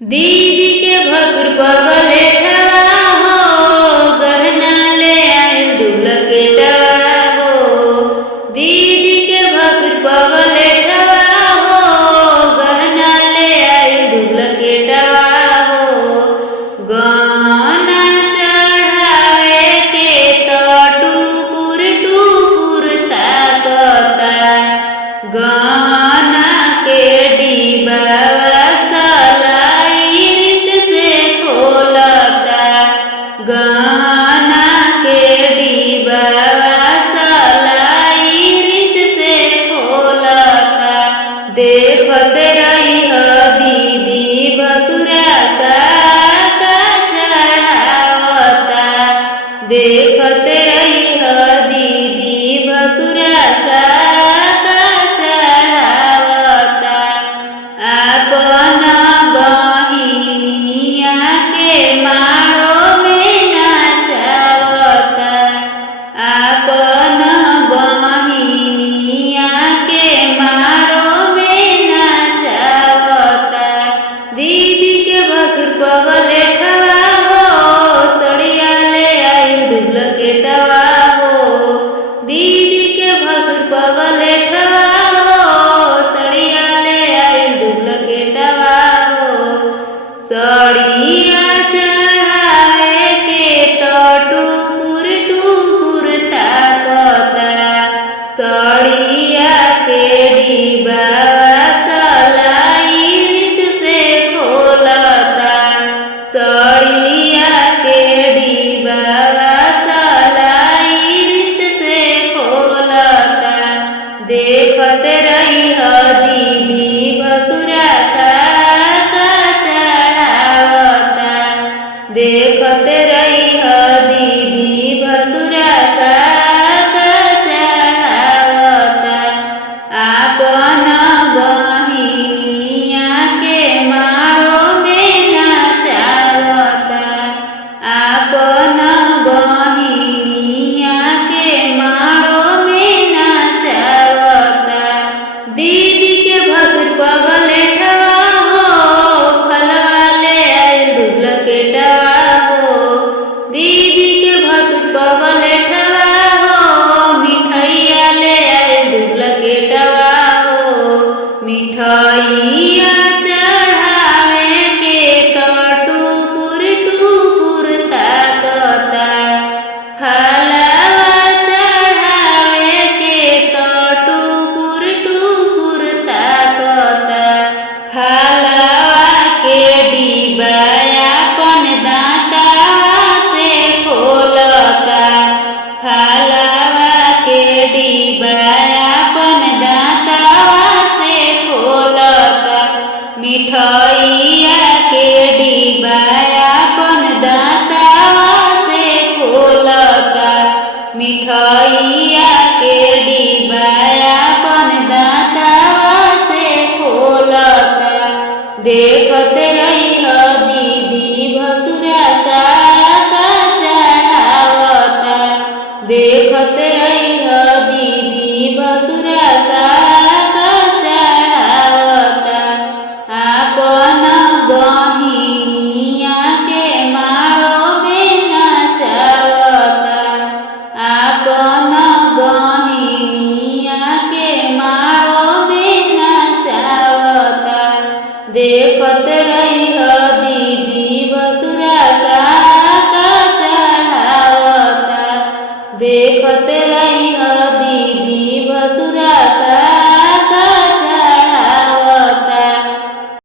दीदी के भसुर पगले ठवा हो, गहना ले आइल दुल्हा के टवा हो। दीदी के भसुर पगले ठवा हो, गहना ले आइल दुल्हा के टवा हो। गहना चढ़ावे के तो टुकुर टुकुर ताकता, गहना के डिबावा गहना के डिबावा सलाई रिच से खोलता। देखत रही दीदी भसुरा का चढ़ावता, देखत रही दीदी भसुरा का चढ़ावता। अपन बहिनिया के मारो अपन बहिनिया के मारो में नाचावता। दीदी के भसुर पगले ठवा हो, सड़िया ले आइल दुल्हा के टवा हो। दीदी के भसुर पगले ठवा हो, सड़िया ले आइल दुल्हा के टवा हो। सड़िया चढ़ावे के तो टुकुर टुकुर ताकता, सड़िया के डिबावा सलाई रिच से खोलता, सड़िया के डिबावा सलाई रिच से खोलता। देखत रही दीदी भसुरा का चढ़ावता, देखत रही दीदी भसुरा का चढ़ावता। अपन बहिनिया के मारो में नाचावता, अपन बहिनिया के मारो में नाचावता। दीदी के भसुर पगले ठवा हो, फलवा ले आइल दुल्हा के टवा हो। दीदी के भसुर पगले ठवा हो, मिठाइया ले आइल दुल्हा के टवा हो। मिठाइया चढ़ावे के तो टुकुर टुकुर ताकता, फलवा चढ़ावे के तो टुकुर टुकुर ताकता। फलवा के डिबाया अपन दांतवा से खोलता, फलवा के डिबाया अपन दांतवा से खोलता। मिठाइया के डिबाया अपन दांतवा से खोलता, मिठाइया के डिबाया अपन दांतवा से खोलता। देखत रही दीदी भसुरा का चढ़ावता, देखत रही दीदी भसुरा का चढ़ावता। अपन बहिनिया के मारो में नाचावता, अपन बहिनिया के मारो में नाचावता। देखत रही दीदी भसुरा का चढ़ावता, देखत रही दीदी भसुरा का